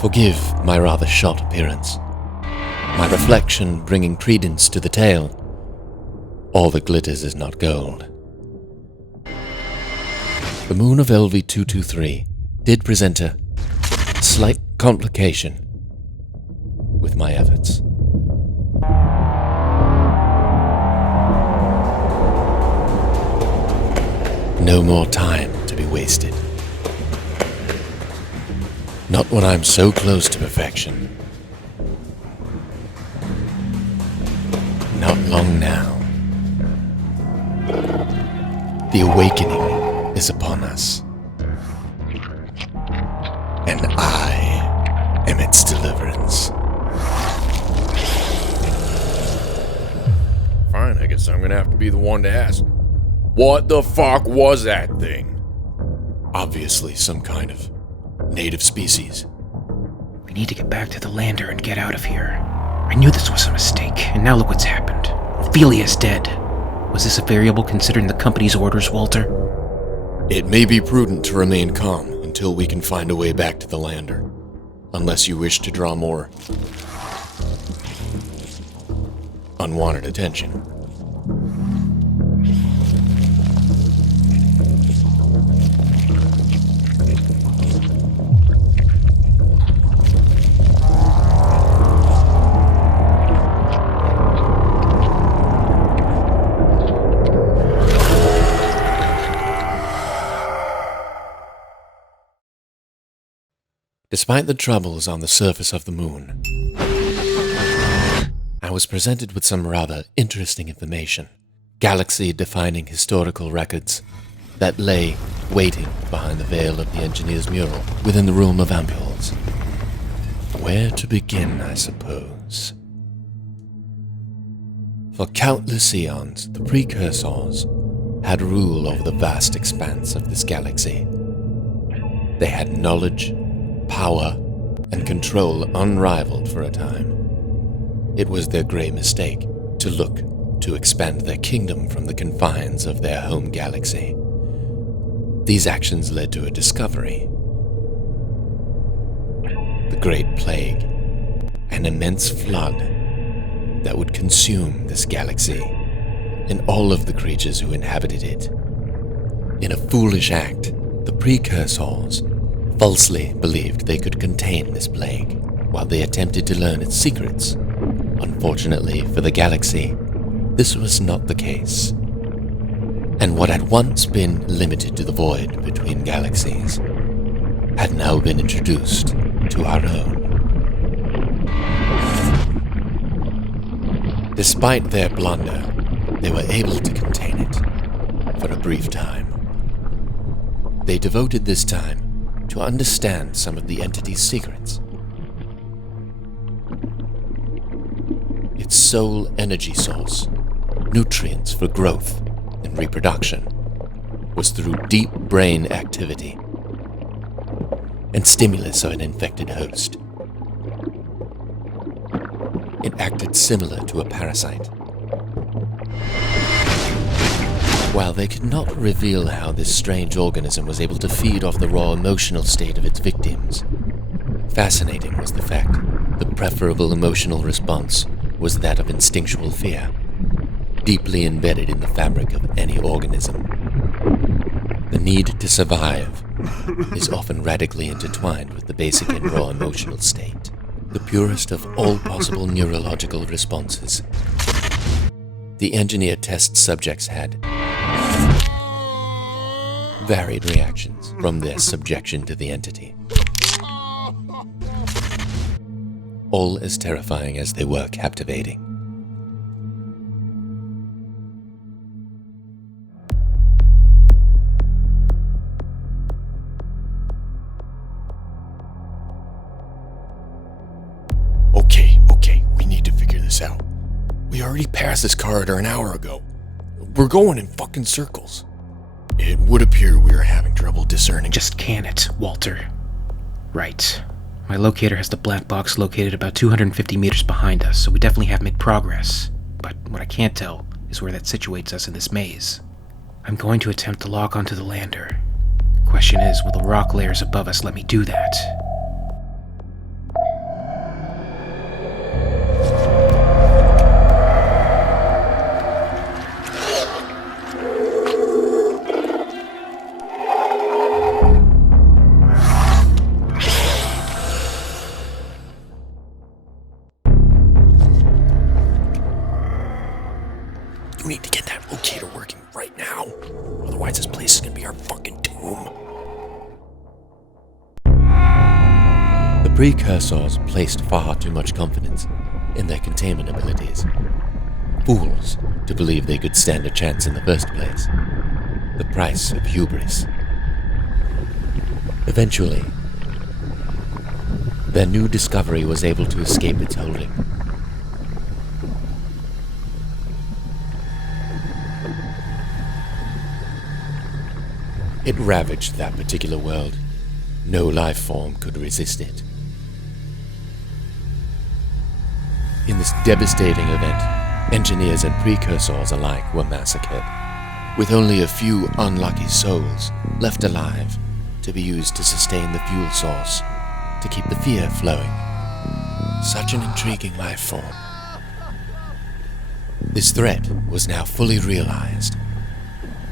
Forgive my rather short appearance, my reflection bringing credence to the tale. All that glitters is not gold. The moon of LV-223 did present a slight complication with my efforts. No more time to be wasted. Not when I'm so close to perfection. Not long now. The awakening is upon us. And I am its deliverance. Fine, I guess I'm gonna have to be the one to ask. What the fuck was that thing? Obviously some kind of native species. We need to get back to the lander and get out of here. I knew this was a mistake, and now look what's happened. Ophelia's dead. Was this a variable considering the company's orders, Walter? It may be prudent to remain calm until we can find a way back to the lander, unless you wish to draw more unwanted attention. Despite the troubles on the surface of the moon, I was presented with some rather interesting information, galaxy-defining historical records that lay waiting behind the veil of the engineer's mural within the room of ampules. Where to begin, I suppose? For countless eons, the precursors had rule over the vast expanse of this galaxy. They had knowledge, power, and control unrivaled for a time. It was their great mistake to look to expand their kingdom from the confines of their home galaxy. These actions led to a discovery. The Great Plague, an immense flood that would consume this galaxy and all of the creatures who inhabited it. In a foolish act, the precursors falsely believed they could contain this plague, while they attempted to learn its secrets. Unfortunately for the galaxy, this was not the case. And what had once been limited to the void between galaxies had now been introduced to our own. Despite their blunder, they were able to contain it for a brief time. They devoted this time to understand some of the entity's secrets. Its sole energy source, nutrients for growth and reproduction, was through deep brain activity and stimulus of an infected host. It acted similar to a parasite. While they could not reveal how this strange organism was able to feed off the raw emotional state of its victims, fascinating was the fact the preferable emotional response was that of instinctual fear, deeply embedded in the fabric of any organism. The need to survive is often radically intertwined with the basic and raw emotional state, the purest of all possible neurological responses. The engineer test subjects had varied reactions from their subjection to the entity, all as terrifying as they were captivating. Okay, we need to figure this out. We already passed this corridor an hour ago. We're going in fucking circles. It would appear we are having trouble discerning. Just can it, Walter. Right. My locator has the black box located about 250 meters behind us, so we definitely have made progress. But what I can't tell is where that situates us in this maze. I'm going to attempt to lock onto the lander. Question is, will the rock layers above us let me do that? You need to get that locator working right now. Otherwise this place is gonna be our fucking tomb. The precursors placed far too much confidence in their containment abilities. Fools to believe they could stand a chance in the first place. The price of hubris. Eventually, their new discovery was able to escape its holding. It ravaged that particular world. No life form could resist it. In this devastating event, engineers and precursors alike were massacred, with only a few unlucky souls left alive to be used to sustain the fuel source, to keep the fear flowing. Such an intriguing life form. This threat was now fully realized.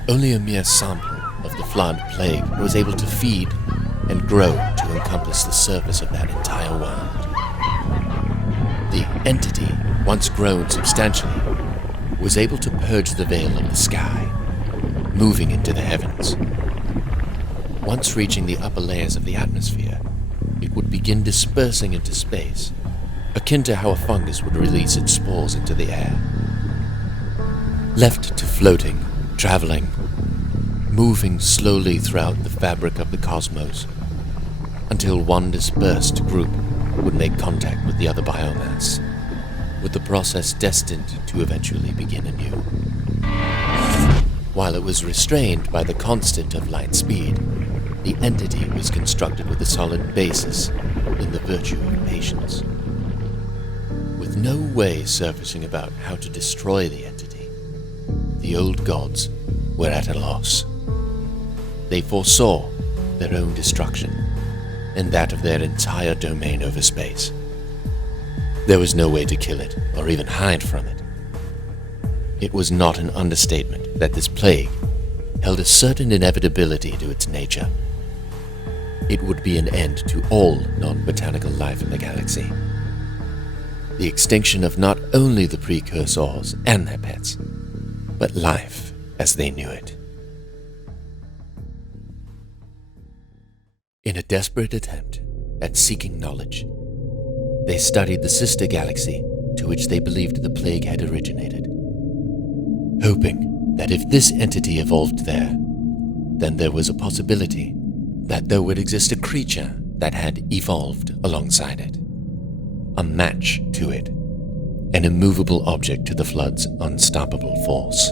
Only a mere sample of the flood plague was able to feed and grow to encompass the surface of that entire world. The entity, once grown substantially, was able to purge the veil of the sky, moving into the heavens. Once reaching the upper layers of the atmosphere, it would begin dispersing into space, akin to how a fungus would release its spores into the air. Left to floating, traveling, moving slowly throughout the fabric of the cosmos, until one dispersed group would make contact with the other biomass, with the process destined to eventually begin anew. While it was restrained by the constant of light speed, the entity was constructed with a solid basis in the virtue of patience. With no way surfacing about how to destroy the entity, the old gods were at a loss. They foresaw their own destruction, and that of their entire domain over space. There was no way to kill it, or even hide from it. It was not an understatement that this plague held a certain inevitability to its nature. It would be an end to all non-botanical life in the galaxy. The extinction of not only the precursors and their pets, but life as they knew it. In a desperate attempt at seeking knowledge, they studied the sister galaxy to which they believed the plague had originated, hoping that if this entity evolved there, then there was a possibility that there would exist a creature that had evolved alongside it, a match to it, an immovable object to the flood's unstoppable force.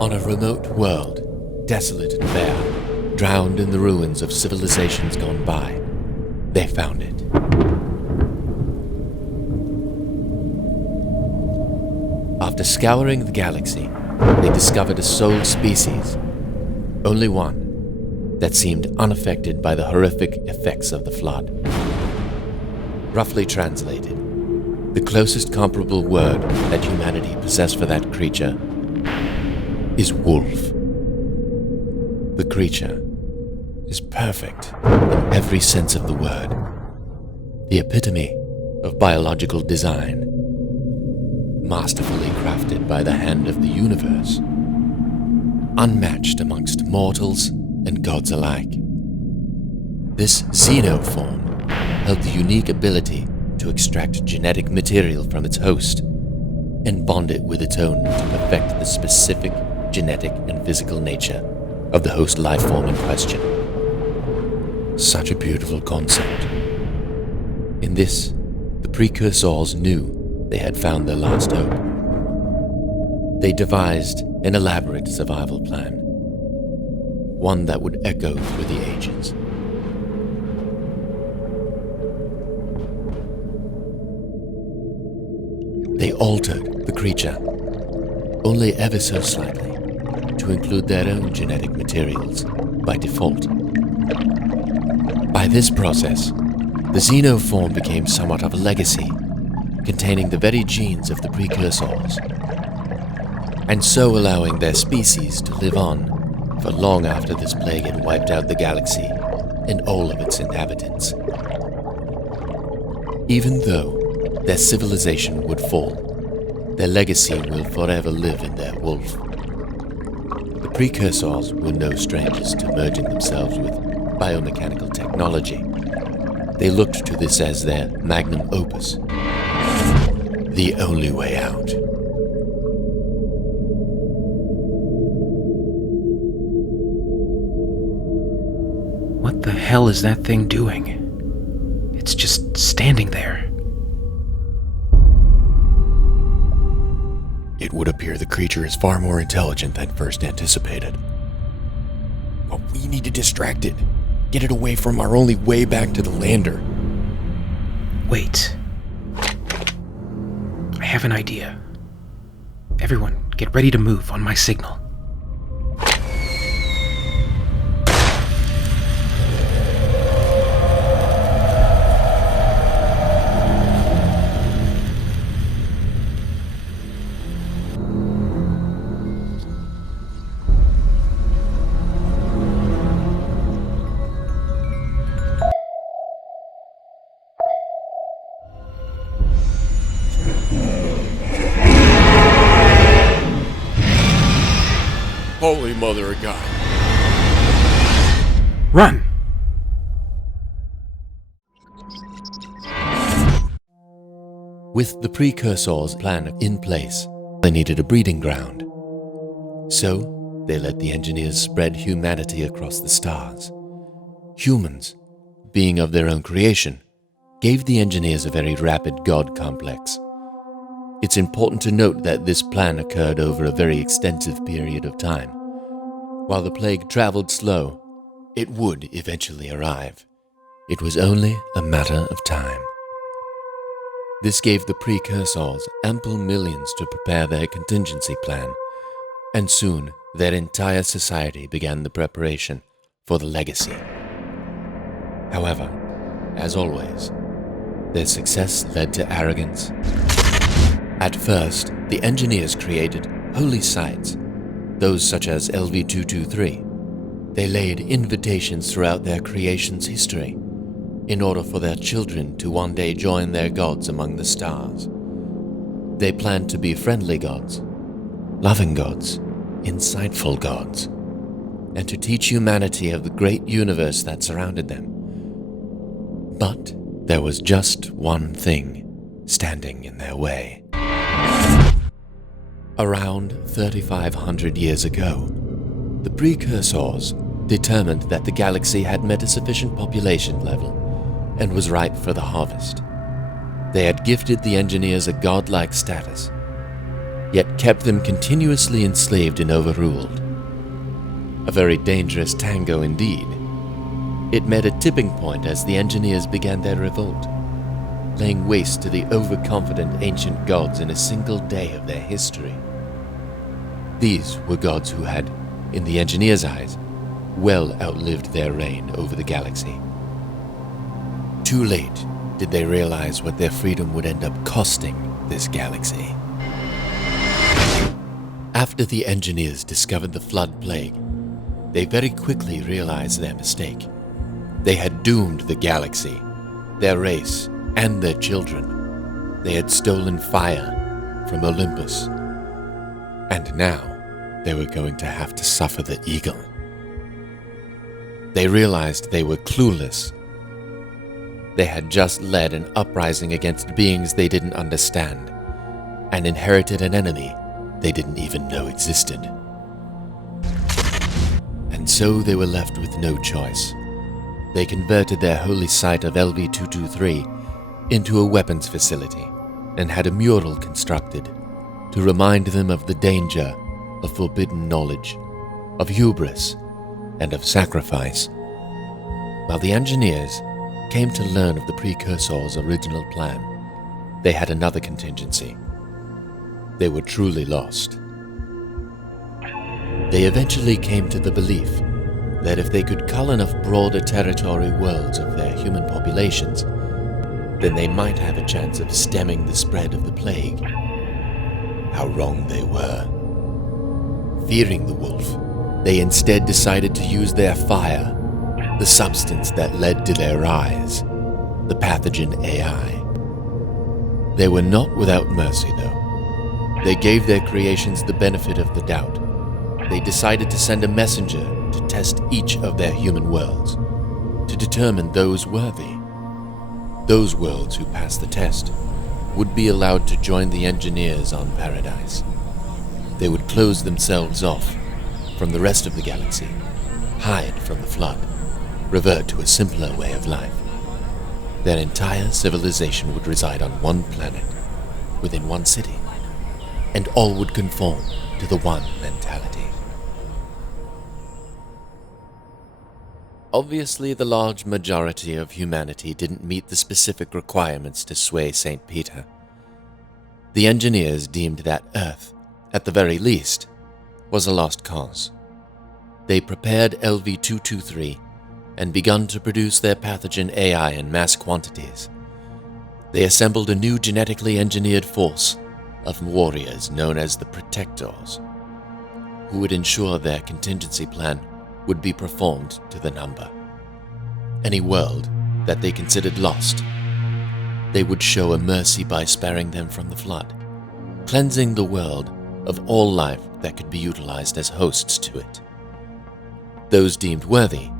On a remote world, desolate and bare, drowned in the ruins of civilizations gone by, they found it. After scouring the galaxy, they discovered a sole species, only one, that seemed unaffected by the horrific effects of the flood. Roughly translated, the closest comparable word that humanity possessed for that creature is wolf. The creature is perfect in every sense of the word, the epitome of biological design, masterfully crafted by the hand of the universe, unmatched amongst mortals and gods alike. This xenoform held the unique ability to extract genetic material from its host and bond it with its own to perfect the specific genetic and physical nature of the host life form in question. Such a beautiful concept. In this, the precursors knew they had found their last hope. They devised an elaborate survival plan, one that would echo through the ages. They altered the creature, only ever so slightly, to include their own genetic materials by default. By this process, the xenoform became somewhat of a legacy, containing the very genes of the precursors, and so allowing their species to live on for long after this plague had wiped out the galaxy and all of its inhabitants. Even though their civilization would fall, their legacy will forever live in their wolf. The precursors were no strangers to merging themselves with biomechanical technology. They looked to this as their magnum opus, the only way out. What the hell is that thing doing? It's just standing there. It would appear the creature is far more intelligent than first anticipated. But we need to distract it. Get it away from our only way back to the lander. Wait. I have an idea. Everyone, get ready to move on my signal. Holy Mother of God. Run! With the precursors' plan in place, they needed a breeding ground. So, they let the engineers spread humanity across the stars. Humans, being of their own creation, gave the engineers a very rapid god complex. It's important to note that this plan occurred over a very extensive period of time. While the plague traveled slow, it would eventually arrive. It was only a matter of time. This gave the precursors ample millions to prepare their contingency plan, and soon their entire society began the preparation for the legacy. However, as always, their success led to arrogance. At first, the engineers created holy sites, those such as LV-223. They laid invitations throughout their creation's history, in order for their children to one day join their gods among the stars. They planned to be friendly gods, loving gods, insightful gods, and to teach humanity of the great universe that surrounded them. But there was just one thing standing in their way. Around 3,500 years ago, the precursors determined that the galaxy had met a sufficient population level and was ripe for the harvest. They had gifted the engineers a godlike status, yet kept them continuously enslaved and overruled. A very dangerous tango indeed. It met a tipping point as the engineers began their revolt, laying waste to the overconfident ancient gods in a single day of their history. These were gods who had, in the engineers' eyes, well outlived their reign over the galaxy. Too late did they realize what their freedom would end up costing this galaxy. After the engineers discovered the flood plague, they very quickly realized their mistake. They had doomed the galaxy, their race, and their children. They had stolen fire from Olympus. And now they were going to have to suffer the eagle. They realized they were clueless. They had just led an uprising against beings they didn't understand, and inherited an enemy they didn't even know existed. And so they were left with no choice. They converted their holy site of LV-223 into a weapons facility and had a mural constructed to remind them of the danger of forbidden knowledge, of hubris, and of sacrifice. While the engineers came to learn of the precursors' original plan, they had another contingency. they were truly lost. They eventually came to the belief that if they could cull enough broader territory worlds of their human populations, then they might have a chance of stemming the spread of the plague. How wrong they were. Fearing the wolf, they instead decided to use their fire, the substance that led to their rise, the pathogen AI. They were not without mercy, though. They gave their creations the benefit of the doubt. They decided to send a messenger to test each of their human worlds, to determine those worthy. Those worlds who passed the test would be allowed to join the engineers on Paradise. They would close themselves off from the rest of the galaxy, hide from the flood, revert to a simpler way of life. Their entire civilization would reside on one planet, within one city, and all would conform to the one mentality. Obviously, the large majority of humanity didn't meet the specific requirements to sway St. Peter. The engineers deemed that Earth, at the very least, was a lost cause. They prepared LV-223 and begun to produce their pathogen AI in mass quantities. They assembled a new genetically engineered force of warriors known as the Protectors, who would ensure their contingency plan would be performed to the number. Any world that they considered lost, they would show a mercy by sparing them from the flood, cleansing the world of all life that could be utilized as hosts to it. Those deemed worthy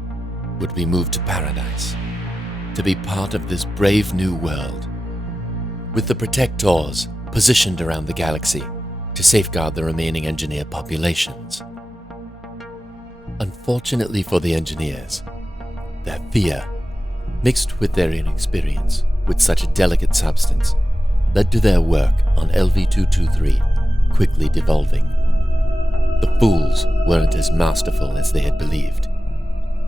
would be moved to Paradise, to be part of this brave new world, with the Protectors positioned around the galaxy to safeguard the remaining engineer populations. Unfortunately for the engineers, their fear, mixed with their inexperience with such a delicate substance, led to their work on LV-223 quickly devolving. The fools weren't as masterful as they had believed.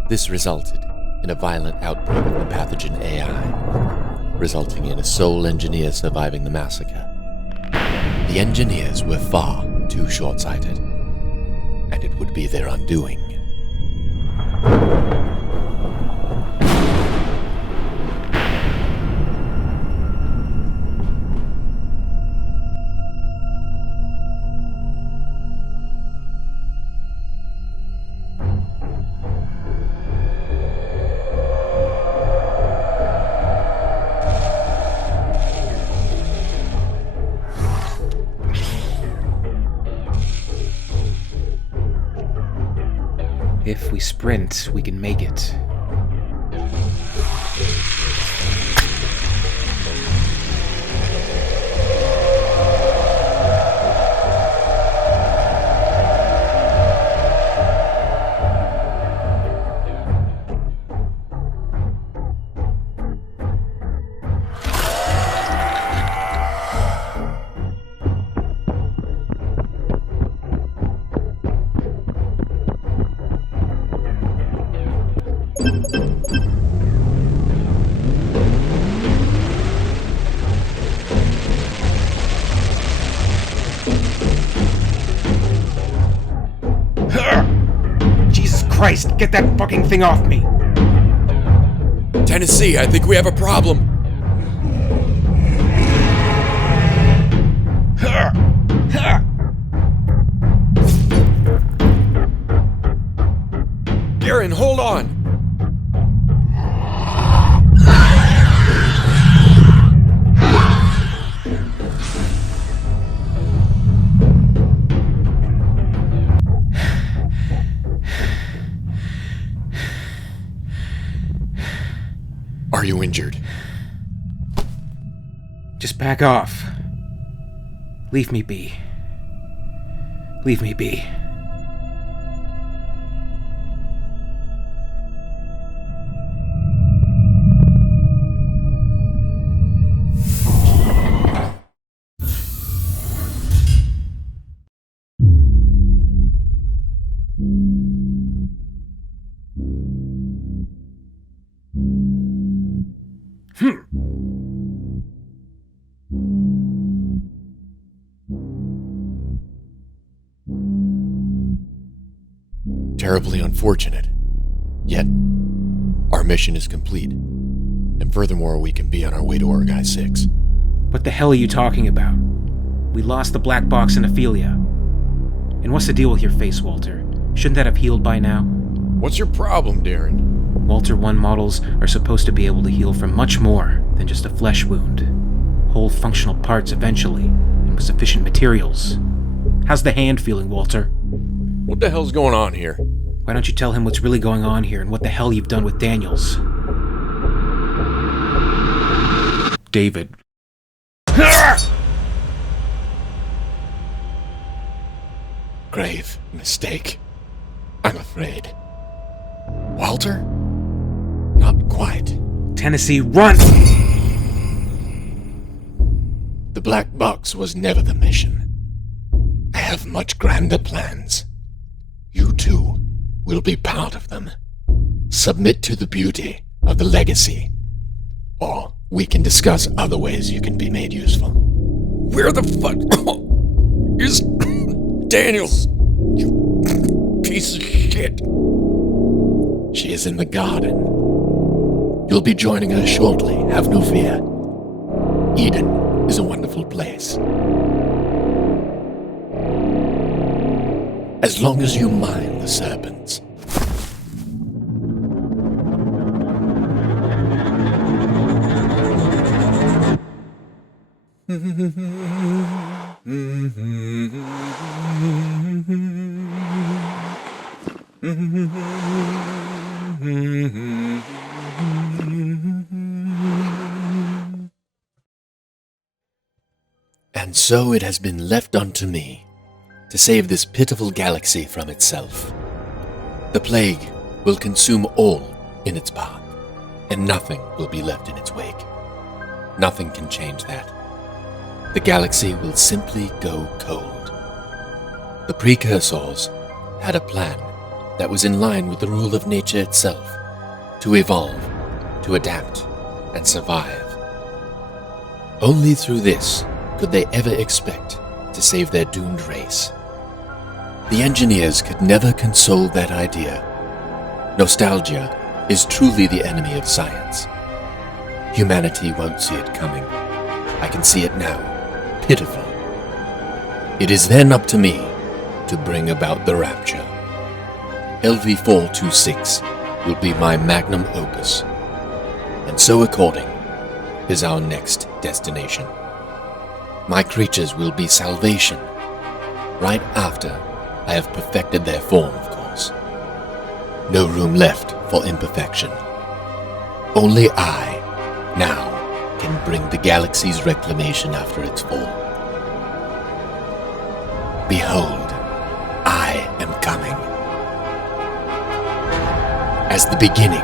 This resulted in a violent outbreak of the pathogen AI, resulting in a sole engineer surviving the massacre. The engineers were far too short-sighted, and it would be their undoing. If we sprint, we can make it. Jesus Christ, get that fucking thing off me! Tennessee, I think we have a problem. Darren, hold on! Are you injured? Just back off. Leave me be. Leave me be. terribly unfortunate. Yet, our mission is complete. And furthermore, we can be on our way to Orgai 6. What the hell are you talking about? We lost the black box in Ophelia. And what's the deal with your face, Walter? Shouldn't that have healed by now? What's your problem, Darren? Walter 1 models are supposed to be able to heal from much more than just a flesh wound. Whole functional parts eventually, and with sufficient materials. How's the hand feeling, Walter? What the hell's going on here? Why don't you tell him what's really going on here and what the hell you've done with Daniels? David. Grave mistake, I'm afraid. Walter? Not quite. Tennessee, run! The black box was never the mission. I have much grander plans. You too will be part of them. Submit to the beauty of the legacy, or we can discuss other ways you can be made useful. Where the fuck is Daniels? You piece of shit. She is in the garden. You'll be joining her shortly, have no fear. Eden is a wonderful place. As long as you mind the serpents. And so it has been left unto me to save this pitiful galaxy from itself. The plague will consume all in its path, and nothing will be left in its wake. Nothing can change that. The galaxy will simply go cold. The precursors had a plan that was in line with the rule of nature itself, to evolve, to adapt, and survive. Only through this could they ever expect to save their doomed race. The engineers could never console that idea. Nostalgia is truly the enemy of science. Humanity won't see it coming. I can see it now, pitiful. It is then up to me to bring about the rapture. LV-426 will be my magnum opus, and so according is our next destination. My creatures will be salvation, right after I have perfected their form, of course. No room left for imperfection. Only I, now, can bring the galaxy's reclamation after its fall. Behold, I am coming. As the beginning